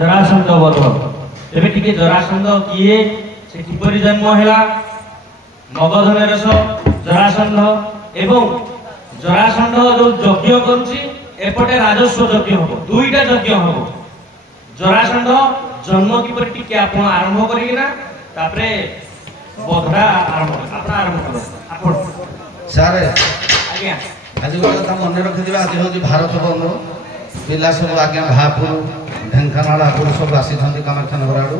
जरासंध वध तेरे टिके जरासंध किए से किपरि जन्म हैला मगध नरेश जरासंध एवं जरासंध जो यज्ञ करूची एपटे राजस्व यज्ञ हबो दुईटा यज्ञ हबो जरासंध जन्म किपरि टिके आपण आरंभ करिना तापरे बधरा आरंभ करो आपण सारे आज्ञा आज गोटे मन रखिथिबा आज होची भारत बंद पिला सब आज्ञा भापुर ढेंकानाल आगुड़ सब आसी कामाख्यानगर आड़ू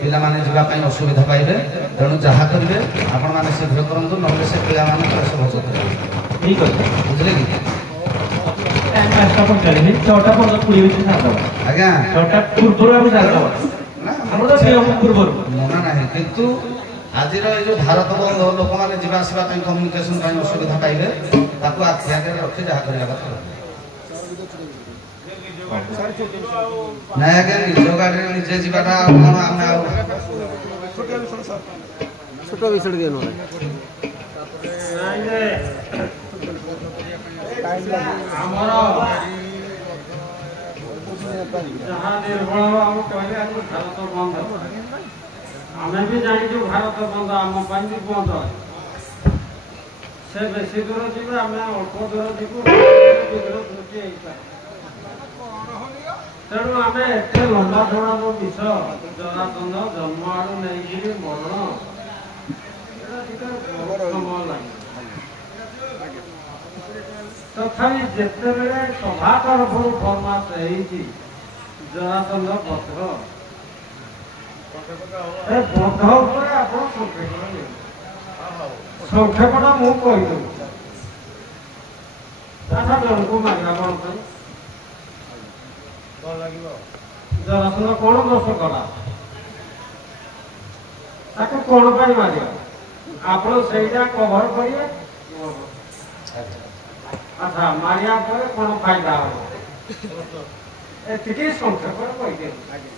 पिला माने जीवा पई असुविधा पाइबे तेणु जहा करिवे आपण माने शीघ्र करंतु नले से पिला माने सब होतो ठीक अछि बुझले कि टाइम पास अपन करिवे 6टा पर 20 मिनिट साथ आज्ञा 6टा पूर्व हम साथ ना हमर तो पूर्व मना नाही किंतु आज जो भारत बंद लोक माने जीवा आसीबा पई कम्युनिकेशन पई असुविधा पाइबे ताको आख्या के रखे जहा करिया କଥା नया के निज गाड़ी निजे जीवाटा कोन आमे आ छोटो विसड़ के न नाही रे हमर जहां निर्भर हम कहले हम भारत बंद हमें भी जानी जो भारत बंद आम पाई भी बंद से बेसी दूर जीव आम अल्प दूर जीव तेणु आम एत लंबा धड़ा विषय जरासंध जन्म आड़ू नहीं मरण समय लगे तथापि जिते सभा तरफ फरमास जरासंध पत्र बध उपर आप संक्षेपटा मु कहीदेवी जन को मारिया जरासंध कौन दोष कला कौन पर मारिया आप कभर करिए अच्छा मारिया पर कौन फायदा हो एति संक्षेप कहीदेवी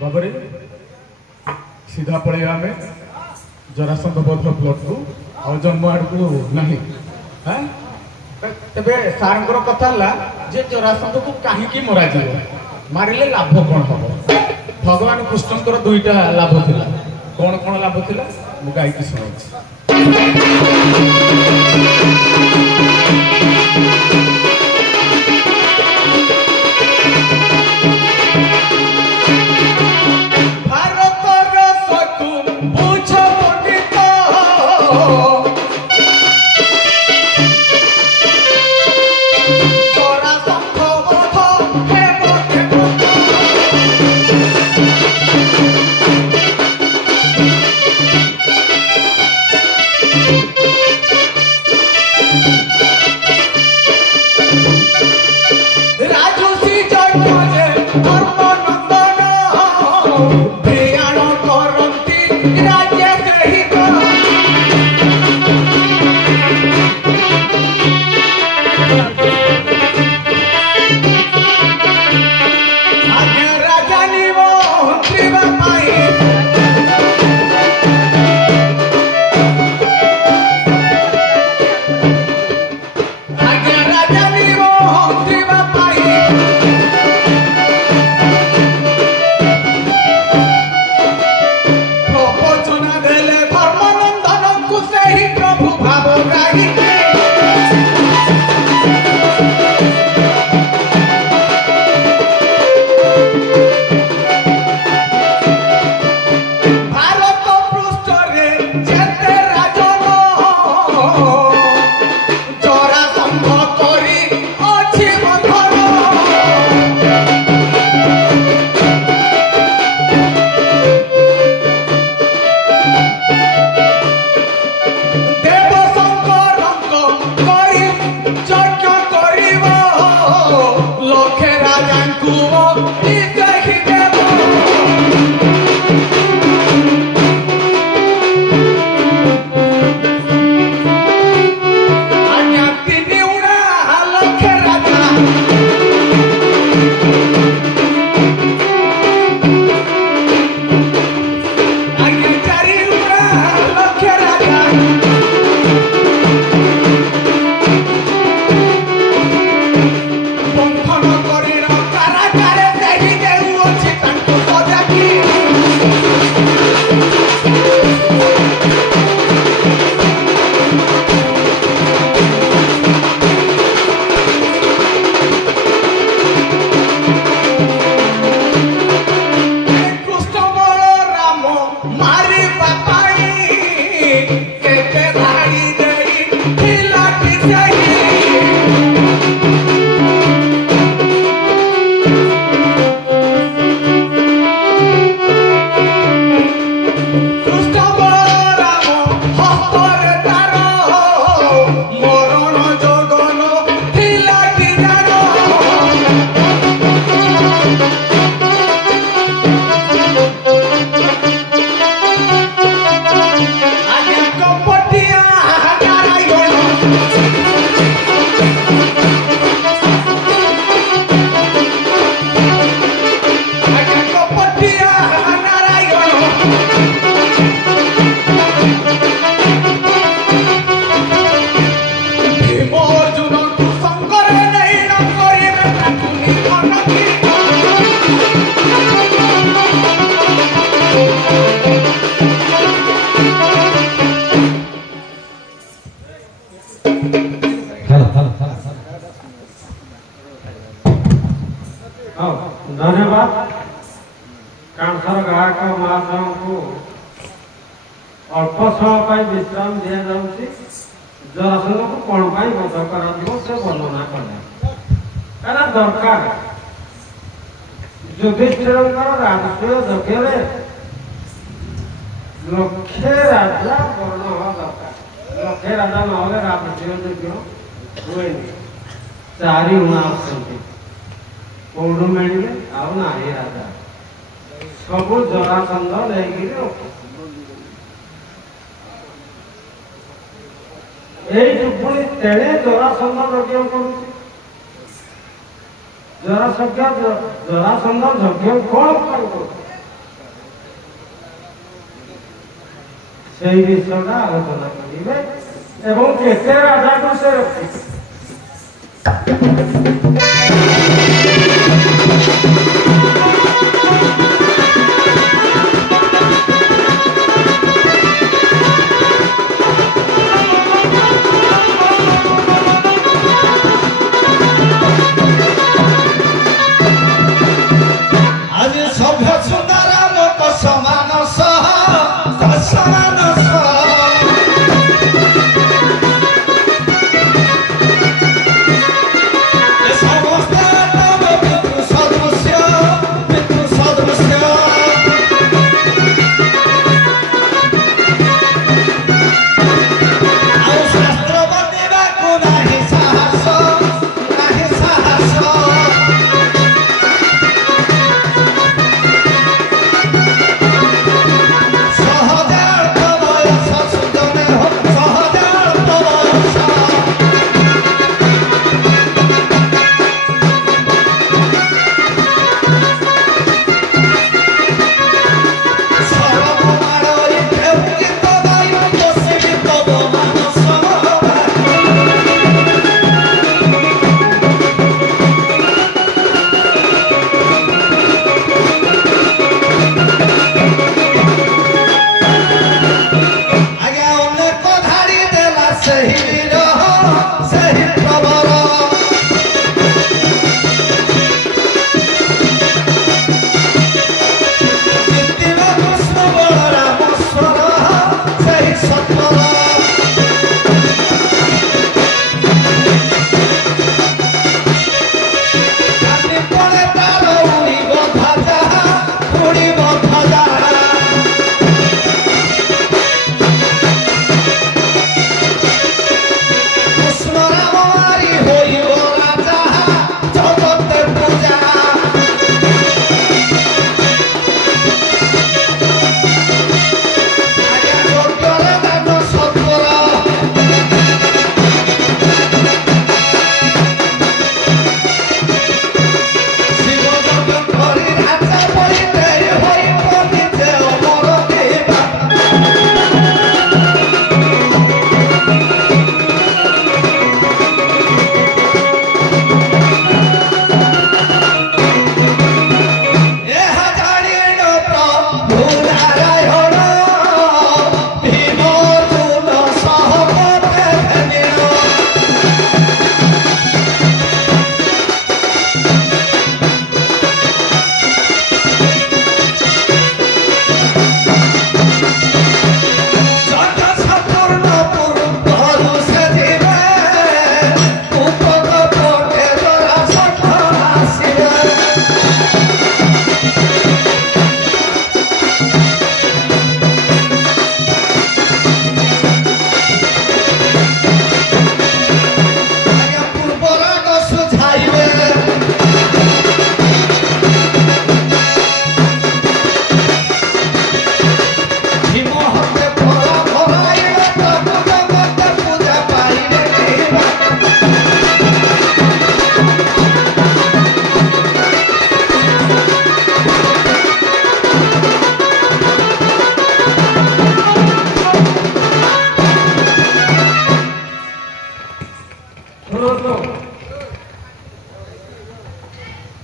बाबरे सीधा पड़े आमे जरासंध बध प्लट को और जन्म आड़ को नहीं हां तबे सारंकर कथा ला जे जरासंध को काहे की मरा जाय मारिले लाभ कोन हबो भगवान कृष्णकर दुईटा लाभ थिला कोन कोन लाभ थिला मु गाई की सुनाउछि कैंसर गायक महाशय को अल्प समय विश्राम दि जाऊँगी जरासंध को कौन पर बध कर से वर्णना कले क्या दरकार युधिष्ठिर राजस्व यज्ञ लक्षे राजा वर्ण हवा दरकार लक्षे राजा ना राजस्व यज्ञ हुए चारि गुणा कौड़ू मिले आउ ना राजा सब जरासंध लेकिन पुणी तेणे जरासंध यज्ञ कर जरासंध यज्ञ कौन से विषय आलोचना करेंगे एवं केते राजा को से रखी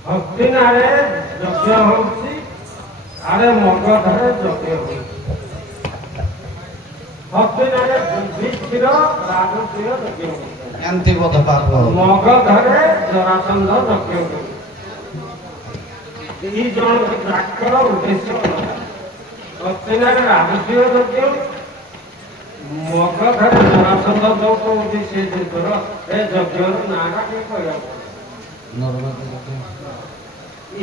ହସ୍ତିନାରେ ଯଜ୍ଞ ହଉଛି, ଆରେ ମଗଧରେ ଯଜ୍ଞ ହଉଛି। ହସ୍ତିନାରେ ଯୁଧିଷ୍ଠିର ରାଜସ୍ୱ ଯଜ୍ଞ ହଉଛି, ଏମିତି ବୋଧ ପାପ ମଗଧରେ ଜରାସନ୍ଧ ଯଜ୍ଞ ହଉଛି। ଦି ଜଣ ଯାକର ଉଦ୍ଦେଶ୍ୟ ଅଲଗା। ହସ୍ତିନାରେ ରାଜକୀୟ ଯଜ୍ଞ, ମଗଧରେ ଜରାସନ୍ଧ ଯୋଉ କହୁଛି ସେ ଜିନିଷର ଏ ଯଜ୍ଞର ନାଁଟା ଟିକେ କହିବାକୁ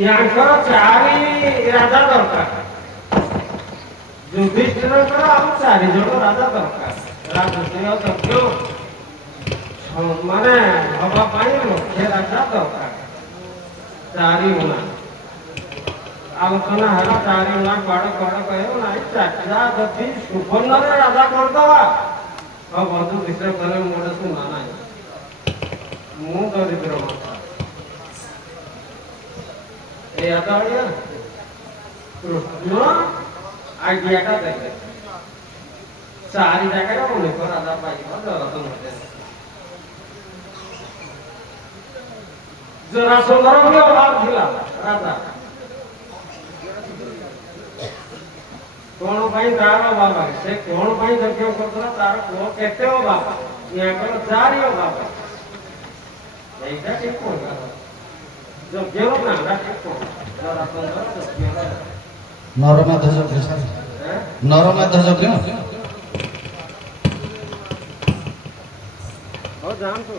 ୟାଙ୍କର 4 ରାଜା ଦରକାର। ଯୁଧିଷ୍ଠିରଙ୍କର ଆଉ 4 ଜଣ ରାଜା ଦରକାର। ରାଜକୀୟ ଯଜ୍ଞ ମାନେ ହବା ପାଇଁ ଲକ୍ଷେ ରାଜା ଦରକାର। 4 ଗୁଣା ଆଲୋଚନା ହେଲା। 4 ଗୁଣା କୁଆଡେ କୁଆଡେ କହିବ ନାହିଁ। 4ଟା ଯଦି ସୁବର୍ଣ୍ଣରେ ରାଜା କରିଦବା ଆଉ ବନ୍ଧୁ ବିଷୟ କଲେ ମୁଁ ଗୋଟେ ଶୁଣା ନାହିଁ। ମୁଁ ଦରିଦ୍ର ମାତା ଏଇଆ ତ ଆଜ୍ଞା କୃଷ୍ଣ ଆଇଡିଆଟା ଦେଲେ। 4 ଜାଗାରେ ଅନେକ ରାଜା ପାଇବ। ଜରାସନ୍ଧର ବି ଅଭାବ ଥିଲା ରାଜା। କଣ ପାଇଁ ତାର ଅଭାବ? ସେ କଣ ପାଇଁ ଯଜ୍ଞ କରୁଥିଲା? ତାର ପୁଅ କେତେ ଅଭାବ? ୟାଙ୍କର 4 ଅଭାବ। এইটা ঠিক করবে যজ্ঞের নামটা ঠিক করবে জরাসন্ধর যজ্ঞের নরমেধ যজ্ঞ স্যার নরমেধ যজ্ঞ ହଉ ଯାଆନ୍ତୁ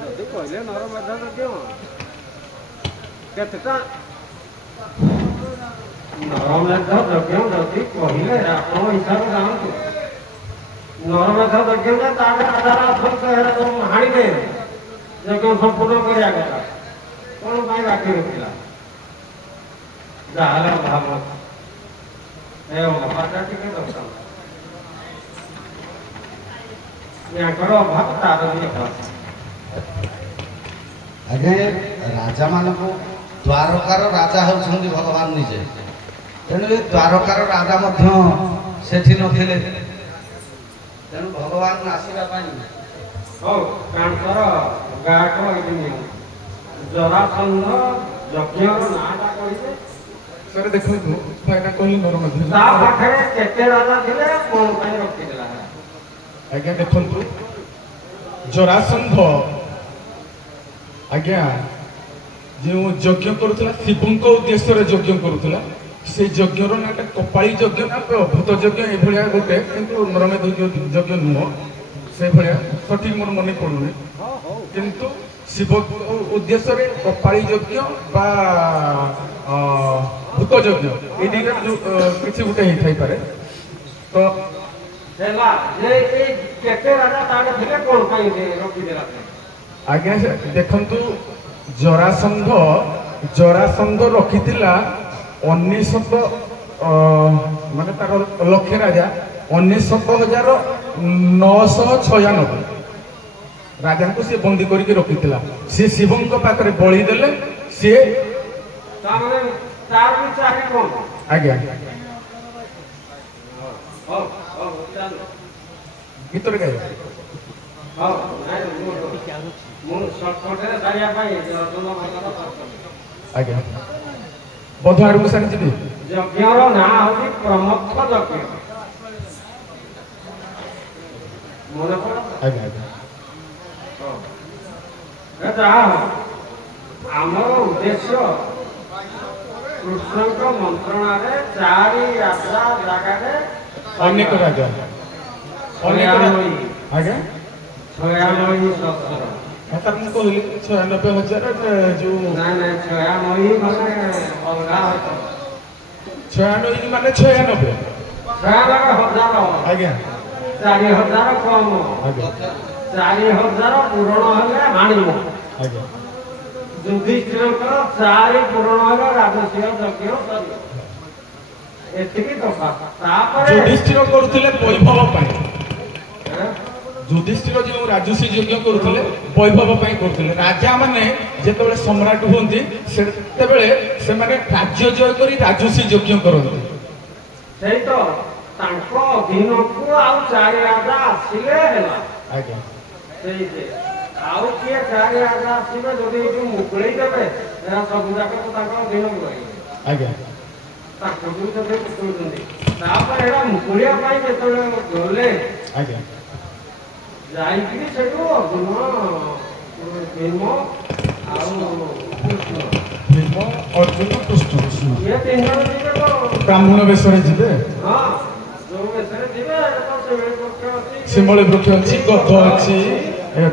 ଯଦି କହିଲେ ନରମେଧ ଯଜ୍ଞ କେତେଟା ନରମେଧ ଯଜ୍ଞ ଯଦି କହିଲେ ଆପଣ ହିସାବ ଯାଆନ୍ତୁ। ନରମେଧ ଯଜ୍ଞରେ ତାର ଆଧାର ଅର୍ଥ ହାଣିବେ ଯଜ୍ଞ ସମ୍ପୂର୍ଣ୍ଣ କରିବା କଥା। କଣ ପାଇଁ ବାକି ରଖିଲା? ଯାହାର ଅଭାବ ଏ ଅଭାବଟା ଟିକେ ଦରକାର। ୟାଙ୍କର ଅଭାବ ତାର ବି ଅଭାବ। ଆଜ୍ଞା ରାଜା ମାନଙ୍କୁ ଦ୍ୱାରକାର ରାଜା ହେଉଛନ୍ତି ଭଗବାନ ନିଜେ। ତେଣୁ ଏ ଦ୍ୱାରକାର ରାଜା ମଧ୍ୟ ସେଠି ନଥିଲେ। ତେଣୁ ଭଗବାନ ଆସିବା ପାଇଁ ହଉ ତାଙ୍କର ଗାଁକ ଏଠି ନିୟମ। ଜରାସନ୍ଧ ଯଜ୍ଞର ନାଁଟା କହିଲେ ସାର୍ ଦେଖନ୍ତୁ ମୁଁ ଏଇଟା କହିଲି ନରମେଧ। ତା ପାଖରେ କେତେ ରାଜା ଥିଲେ କଣ ପାଇଁ ରଖିଥିଲା? ଆଜ୍ଞା ଦେଖନ୍ତୁ ଜରାସନ୍ଧ ଆଜ୍ଞା ଯେଉଁ ଯଜ୍ଞ କରୁଥିଲା ଶିବଙ୍କ ଉଦ୍ଦେଶ୍ୟରେ ଯଜ୍ଞ କରୁଥିଲା। ସେ ଯଜ୍ଞର ନାଁଟା କପାଳି ଯଜ୍ଞ ନା ଅଭୂତ ଯଜ୍ଞ ଏଭଳିଆ ଗୋଟେ, କିନ୍ତୁ ନରମେଧ ଯଜ୍ଞ ନୁହଁ ସେଭଳିଆ ସଠିକ ମୋର ମନେ ପଡୁନି। କିନ୍ତୁ ଶିବ ଉଦ୍ଦେଶ୍ୟରେ କପାଳି ଯଜ୍ଞ ବା ଭୂତ ଯଜ୍ଞ ଏଇ ଦିଟା କିଛି ଗୋଟେ ହେଇଥାଇପାରେ। ତ ହେଲା ଯେ ଏଇ କେତେ ରାଜା ତାର ଥିଲେ କଣ ପାଇଁ ରଖିଥିଲା? ଆଜ୍ଞା ଦେଖନ୍ତୁ ଜରାସନ୍ଧ ରଖିଥିଲା 1900 ମାନେ ତାର ଲକ୍ଷେ ରାଜା 19,996 ରାଜାଙ୍କୁ ସେ ବନ୍ଦୀ କରିକି ରଖିଥିଲା। ସେ ଶିବଙ୍କ ପାଖରେ ବଳି ଦେଲେ। ସିଏ ତାମାନେ ତାର ବି 4 କଣ? ଆଜ୍ଞା ହଉ ହଉ ଚାଲ ଗୀତରେ ଗାଇବ। ହଉ ମୁଁ ସର୍ଟକଟରେ ସାରିବା ପାଇଁ ଆଜ୍ଞା ବଧ ଆଡକୁ ସାରି ଯିବି। ଯଜ୍ଞର ନାଁ ହଉଛି ପ୍ରମଥ ଯଜ୍ଞ। ମନେ ପଡ? ଆଜ୍ଞା ଆଜ୍ଞା ଯାହା ଆମର ଉଦ୍ଦେଶ୍ୟ କୃଷ୍ଣଙ୍କ ମନ୍ତ୍ରଣାରେ 4 ରାଜା ଜାଗାରେ ଅନେକ ରାଜା ଆଜ୍ଞା 96 ସହସ୍ର। ସାର୍ ମୁଁ କହିଲି 96,000 ଯୋଉ ନାଇଁ ନାଇଁ 96 ମାନେ ଅଲଗା 96 ମାନେ 96 96,000 ଆଜ୍ଞା 4,000 କମ। ଆଜ୍ଞା 4,000 ପୂରଣ ହେଲେ ହାଣିବ। ଆଜ୍ଞା ଯୁଧିଷ୍ଠିରଙ୍କର 4 ପୂରଣ ହେଲେ ରାଜକୀୟ ଯଜ୍ଞ ସରିବ। ଏତିକି କଥା। ତାପରେ ଯୁଧିଷ୍ଠିର କରୁଥିଲେ ବୈଭବ ପାଇଁ। ଯୁଧିଷ୍ଠିର ଯେଉଁ ରାଜସୀ ଯଜ୍ଞ କରୁଥିଲେ ବୈଭବ ପାଇଁ କରୁଥିଲେ। ରାଜା ମାନେ ଯେତେବେଳେ ସମ୍ରାଟ ହୁଅନ୍ତି ସେତେବେଳେ ସେମାନେ ରାଜ୍ୟ ଜୟ କରି ରାଜସୀ ଯଜ୍ଞ କରନ୍ତି। ସେଇ ତ ତାଙ୍କ ଅଧୀନକୁ ଆଉ 4 ରାଜା ଆସିଲେ ହେଲା। ଆଜ୍ଞା ସେଇ ଯେ ଆଉ କିଏ 4 ରାଜା ଆସିବେ ଯଦି ଏଇଠୁ ମୁକୁଳେଇ ଦେବେ ଏରା ସବୁ ଯାକ ତାଙ୍କ ଅଧୀନକୁ ରହିବେ। ଆଜ୍ଞା ତାଙ୍କୁ ବି ଯଦି ମୁକୁଳୁଛନ୍ତି ତାପରେ ଏଟା ମୁକୁଳିବା ପାଇଁ ଯେତେବେଳେ ଗଲେ ଆଜ୍ଞା ଯାଇକିରି ସେଠୁ ଅର୍ଜୁନ ଭୀମ ଆଉ କୃଷ୍ଣ ଭୀମ ଅର୍ଜୁନ କୃଷ୍ଣ ଇଏ ତିନି ଜଣ ଯିବେ ତ ବ୍ରାହ୍ମଣ ବେଶରେ ଯିବେ। ହଁ ଯୋଉ ବେଶରେ ଯିବେ ତ ଶିମିଳି ବୃକ୍ଷ ଅଛି ଶିମଳି ବୃକ୍ଷ ଅଛି, ଗଧ ଅଛି,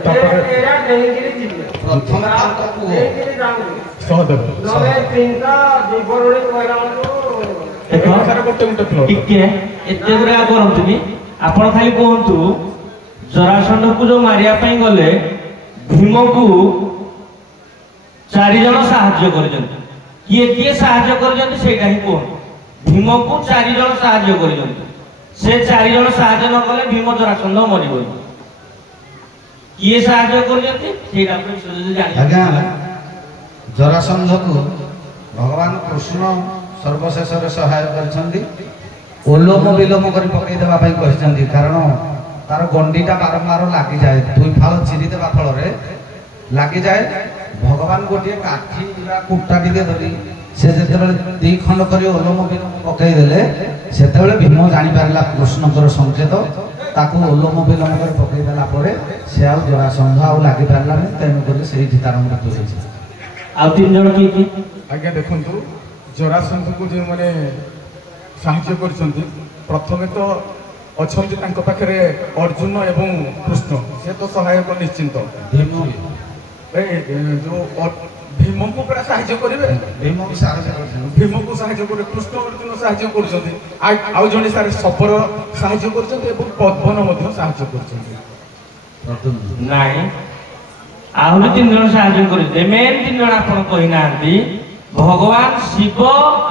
ତାପରେ ଏଇଟା ଡେଇଁକିରି ଯିବେ ପ୍ରଥମେ ତାଙ୍କ ପୁଅ ଡେଇଁକିରି ଯାଉନି ସହଦେବ। ନହେଲେ ତିନିଟା ଜୀବରଣୀ କହିଲା ବେଳକୁ ଦେଖ ଗୋଟେ ଗୋଟେ ପ୍ଲଟ ଟିକେ ଏତେ ଦୂର ଆଉ କରନ୍ତୁନି। ଆପଣ ଖାଲି କୁହନ୍ତୁ ଜରାସନ୍ଧକୁ ଯୋଉ ମାରିବା ପାଇଁ ଗଲେ ଭୀମକୁ 4 ଜଣ ସାହାଯ୍ୟ କରିଛନ୍ତି। କିଏ କିଏ ସାହାଯ୍ୟ କରିଛନ୍ତି ସେଇଟା ହିଁ କୁହନ୍ତୁ। ଭୀମକୁ 4 ଜଣ ସାହାଯ୍ୟ କରିଛନ୍ତି। ସେ 4 ଜଣ ସାହାଯ୍ୟ ନ କଲେ ଭୀମ ଜରାସନ୍ଧ ମରିବନି। କିଏ ସାହାଯ୍ୟ କରିଛନ୍ତି ସେଇଟା ଯଦି ଜାଣି ଆଜ୍ଞା ଜରାସନ୍ଧକୁ ଭଗବାନ କୃଷ୍ଣ ସର୍ବଶେଷରେ ସହାୟ କରିଛନ୍ତି। ଓଲୋମ ବିଲୋମ କରି ପକେଇ ଦେବା ପାଇଁ କହିଛନ୍ତି, କାରଣ ତାର ଗଣ୍ଡିଟା ବାରମ୍ବାର ଲାଗିଯାଏ। 2 ଫାଳ ଚିରି ଦେବା ଫଳରେ ଲାଗିଯାଏ। ଭଗବାନ ଗୋଟିଏ କାଠି ବା କୁଟା ଟିକେ ଧରି ସେ ଯେତେବେଳେ 2 ଖଣ୍ଡ କରି ଓଲୋମ ବିଲୋମ ପକେଇ ଦେଲେ ସେତେବେଳେ ଭୀମ ଜାଣିପାରିଲା କୃଷ୍ଣଙ୍କର ସଂକେତ। ତାକୁ ଓଲୋମ ବିଲୋମ କରି ପକେଇ ଦେଲା ପରେ ସେ ଆଉ ଜରାସନ୍ଧ ଆଉ ଲାଗିପାରିଲାନି। ତେଣୁକରି ସେଇଠି ତାର ମୃତ୍ୟୁ ହେଇଛି। ଆଉ 3 ଜଣ କିଏ କିଏ? ଆଜ୍ଞା ଦେଖନ୍ତୁ ଜରାସନ୍ଧକୁ ଯେଉଁମାନେ ସାହାଯ୍ୟ କରିଛନ୍ତି ପ୍ରଥମେ ତ ଅଛନ୍ତି ତାଙ୍କ ପାଖରେ ଅର୍ଜୁନ ଏବଂ କୃଷ୍ଣ, ସେ ତ ସହାୟକ ନିଶ୍ଚିନ୍ତ। ଭୀମ ଯୋଉ ଭୀମକୁ ପୁରା ସାହାଯ୍ୟ କରିବେ, ଭୀମ ବି ସାହାଯ୍ୟ କରିଛନ୍ତି। ଭୀମକୁ ସାହାଯ୍ୟ କରିବେ, କୃଷ୍ଣ ଅର୍ଜୁନ ସାହାଯ୍ୟ କରୁଛନ୍ତି। ଆଉ ଜଣେ ସାର୍ ଶବର ସାହାଯ୍ୟ କରୁଛନ୍ତି ଏବଂ ପଦ୍ମନ ମଧ୍ୟ ସାହାଯ୍ୟ କରୁଛନ୍ତି। ନାଇଁ ଆହୁରି 3 ଜଣ ସାହାଯ୍ୟ କରିଥିଲେ। ମେନ୍ 3 ଜଣ ଆପଣ କହିନାହାନ୍ତି। ଭଗବାନ ଶିବ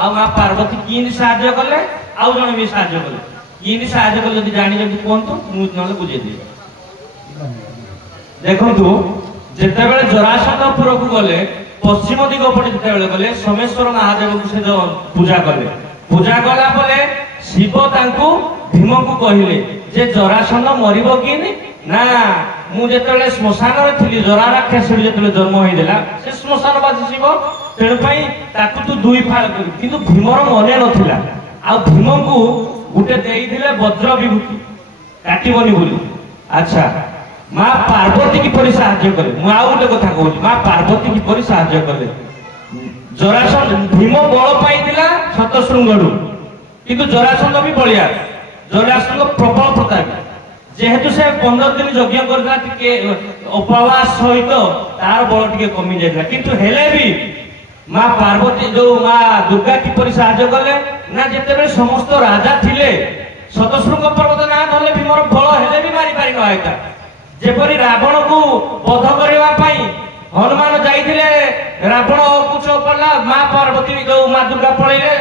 ଆଉ ମା ପାର୍ବତୀ କିନ୍ତି ସାହାଯ୍ୟ କଲେ, ଆଉ ଜଣେ ବି ସାହାଯ୍ୟ କଲେ। କିନ୍ତି ସାହାଯ୍ୟ କଲେ ଯଦି ଜାଣିଛନ୍ତି କୁହନ୍ତୁ, ମୁଁ ନହେଲେ ବୁଝେଇଦେବି। ଦେଖନ୍ତୁ ଯେତେବେଳେ ଜରାସନ୍ଧପୁରକୁ ଗଲେ ପଶ୍ଚିମ ଦିଗ ପଟେ ଯେତେବେଳେ ଗଲେ ସୋମେଶ୍ୱର ମହାଦେବଙ୍କୁ ସେ ପୂଜା କଲେ। ପୂଜା କଲା ପରେ ଶିବ ତାଙ୍କୁ ଭୀମକୁ କହିଲେ ଯେ ଜରାସନ୍ଧ ମରିବ କିନି ନା ମୁଁ ଯେତେବେଳେ ଶ୍ମଶାନରେ ଥିଲି ଜରା ରାକ୍ଷସୁରୀ ଯେତେବେଳେ ଜନ୍ମ ହେଇଥିଲା ସେ ଶ୍ମଶାନବାସୀ ଶିବ, ତେଣୁ ପାଇଁ ତାକୁ ତୁ 2 ଫାଳ କରୁ। କିନ୍ତୁ ଭୀମର ମନେ ନଥିଲା। ଆଉ ଭୀମକୁ ଗୋଟେ ଦେଇଥିଲେ ବଜ୍ର ବିଭୂତି କାଟିବନି ବୋଲି। ଆଚ୍ଛା ମା ପାର୍ବତୀ କିପରି ସାହାଯ୍ୟ କଲେ? ମୁଁ ଆଉ ଗୋଟେ କଥା କହୁଛି, ମା ପାର୍ବତୀ କିପରି ସାହାଯ୍ୟ କଲେ? ଜରାସନ୍ଧ ଭୀମ ବଳ ପାଇଥିଲା ଶତଶୃଙ୍ଗରୁ, କିନ୍ତୁ ଜରାସନ୍ଧ ବି ବଳିଆ। ଜରାସନ୍ଧ ପ୍ରବଳ ପ୍ରତାପୀ। ଯେହେତୁ ସେ 15 ଦିନ ଯଜ୍ଞ କରିଥିଲା, ଟିକେ ଉପବାସ ସହିତ ତାର ବଳ ଟିକେ କମି ଯାଇଥିଲା। କିନ୍ତୁ ହେଲେ ବି ମା ପାର୍ବତୀ ଯୋଉ ମା ଦୁର୍ଗା କିପରି ସାହାଯ୍ୟ କଲେ ନା ଯେତେବେଳେ ସମସ୍ତ ରାଜା ଥିଲେ ଶତଶୃଙ୍ଗ ପର୍ବତ ନା ଧରଲେ ଭୀମର ବଳ ହେଲେ ବି ମାରି ପାରି ନହେଇତା। ଯେପରି ରାବଣକୁ ବଧ କରିବା ପାଇଁ ହନୁମାନ ଯାଇଥିଲେ, ରାବଣକୁ ଚୋପଡ଼ିଲା, ମା ପାର୍ବତୀ ଯୋଉ ମା ଦୁର୍ଗା ପଳେଇଲେ,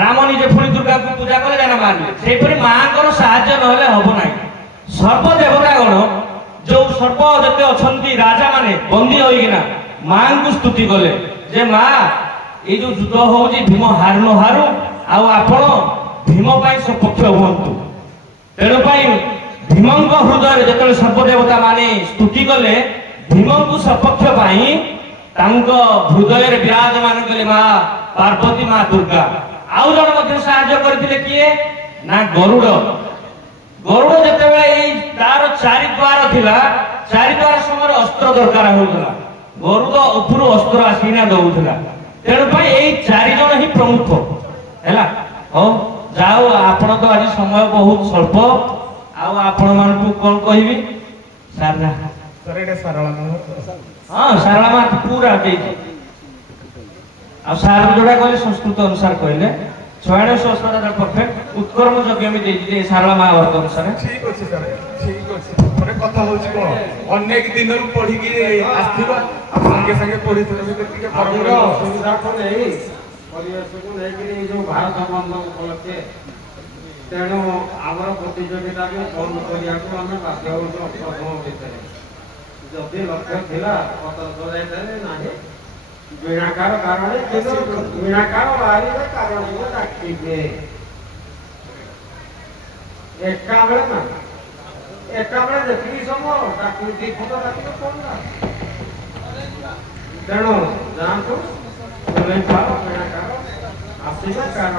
ରାମ ନିଜେ ପୁଣି ଦୁର୍ଗାକୁ ପୂଜା କଲେ ଜାନା ମାରିଲେ। ସେହିପରି ମାଙ୍କର ସାହାଯ୍ୟ ନହେଲେ ହବ ନାହିଁ। ସର୍ବ ଦେବତାଗଣ ଯୋଉ ସର୍ବ ଯେତେ ଅଛନ୍ତି ରାଜା ମାନେ ବନ୍ଦୀ ହୋଇକିନା ମାଙ୍କୁ ସ୍ତୁତି କଲେ ଯେ ମା ଏଇ ଯୋଉ ଯୁଦ୍ଧ ହଉଛି ଭୀମ ହାରୁ ନ ହାରୁ, ଆଉ ଆପଣ ଭୀମ ପାଇଁ ସପକ୍ଷ ହୁଅନ୍ତୁ। ତେଣୁ ପାଇଁ ଭୀମଙ୍କ ହୃଦୟରେ ଯେତେବେଳେ ସର୍ବଦେବତା ମାନେ ସ୍ତୁତି କଲେ ଭୀମଙ୍କୁ ସପକ୍ଷ ପାଇଁ ତାଙ୍କ ହୃଦୟରେ ବିରାଜମାନ କଲେ ମା ପାର୍ବତୀ ମା ଦୁର୍ଗା। ଆଉ ଜଣେ ମଧ୍ୟ ସାହାଯ୍ୟ କରିଥିଲେ କିଏ ନା ଗରୁଡ। ଗରୁଡ ଯେତେବେଳେ ଏଇ ତାର 4 ଦ୍ୱାର ଥିଲା, 4 ଦ୍ୱାର ସମୟରେ ଅସ୍ତ୍ର ଦରକାର ହଉଥିଲା, ଗରୁଡ ଉପରୁ ଅସ୍ତ୍ର ଆସିକିନା ଦଉଥିଲା। ତେଣୁ ପାଇଁ ଏଇ 4 ଜଣ ହିଁ ପ୍ରମୁଖ ହେଲା। ହଉ ଯାଉ, ଆପଣ ତ ଆଜି ସମୟ ବହୁତ ସ୍ୱଳ୍ପ, ଆଉ ଆପଣ ମାନଙ୍କୁ କଣ କହିବି ସାର୍? ଏଇଟା ସାରଳା ହଁ ସାରଳା ମା ପୁରା ଦେଇଛି। ଆଉ ସାର୍ ଯୋଉଟା କହିଲେ ସଂସ୍କୃତ ଅନୁସାରେ କହିଲେ, 96 ପରଫେକ୍ଟ ଉତ୍କର୍ମ ଯଜ୍ଞ ବି ଦେଇଛି ସାରଳା ମହାଭାରତ ଅନୁସାରେ। ଠିକ ଅଛି ସାର୍, ଠିକ ଅଛି। ଗୋଟେ କଥା ହଉଛି କଣ, ଅନେକ ଦିନରୁ ପଢିକି ଆସିଥିବା ଆଉ ସାଙ୍ଗେ ସାଙ୍ଗେ ପଢିଥିବା ଭିତରେ ଟିକେ ଫରକ ଆଜିର ରହିବ। ଅସୁବିଧାକୁ ନେଇ ପରିବେଶକୁ ନେଇକରି ଏଇ ଯୋଉ ଭାରତ ବନ୍ଦ ଉପଲକ୍ଷେ ତେଣୁ ଆମର ପ୍ରତିଯୋଗିତା ବି ବନ୍ଦ କରିବାକୁ ଆମେ ବାଧ୍ୟ ହେଉଛୁ ପ୍ରଥମ ଭିତରେ। ଯଦି ଲକ୍ଷ୍ୟ ଥିଲା ପତ୍ର ଯାଇଥାଏ ନାହିଁ ବିଣାକାର କାରଣ, କିନ୍ତୁ ବିଣାକାର ବାହାରିଲେ କାରଣକୁ ଡାକିବେ ଏକା ବେଳେ ନା ଏକା ବେଳେ ଯେତିକି ସମୟ ଡାକିବେ 2 ଖଣ୍ଡ ଡାକିବେ କଣ ନା। ତେଣୁ ଯାଆନ୍ତୁ ବିଣାକାର ଆସିବେ କାରଣ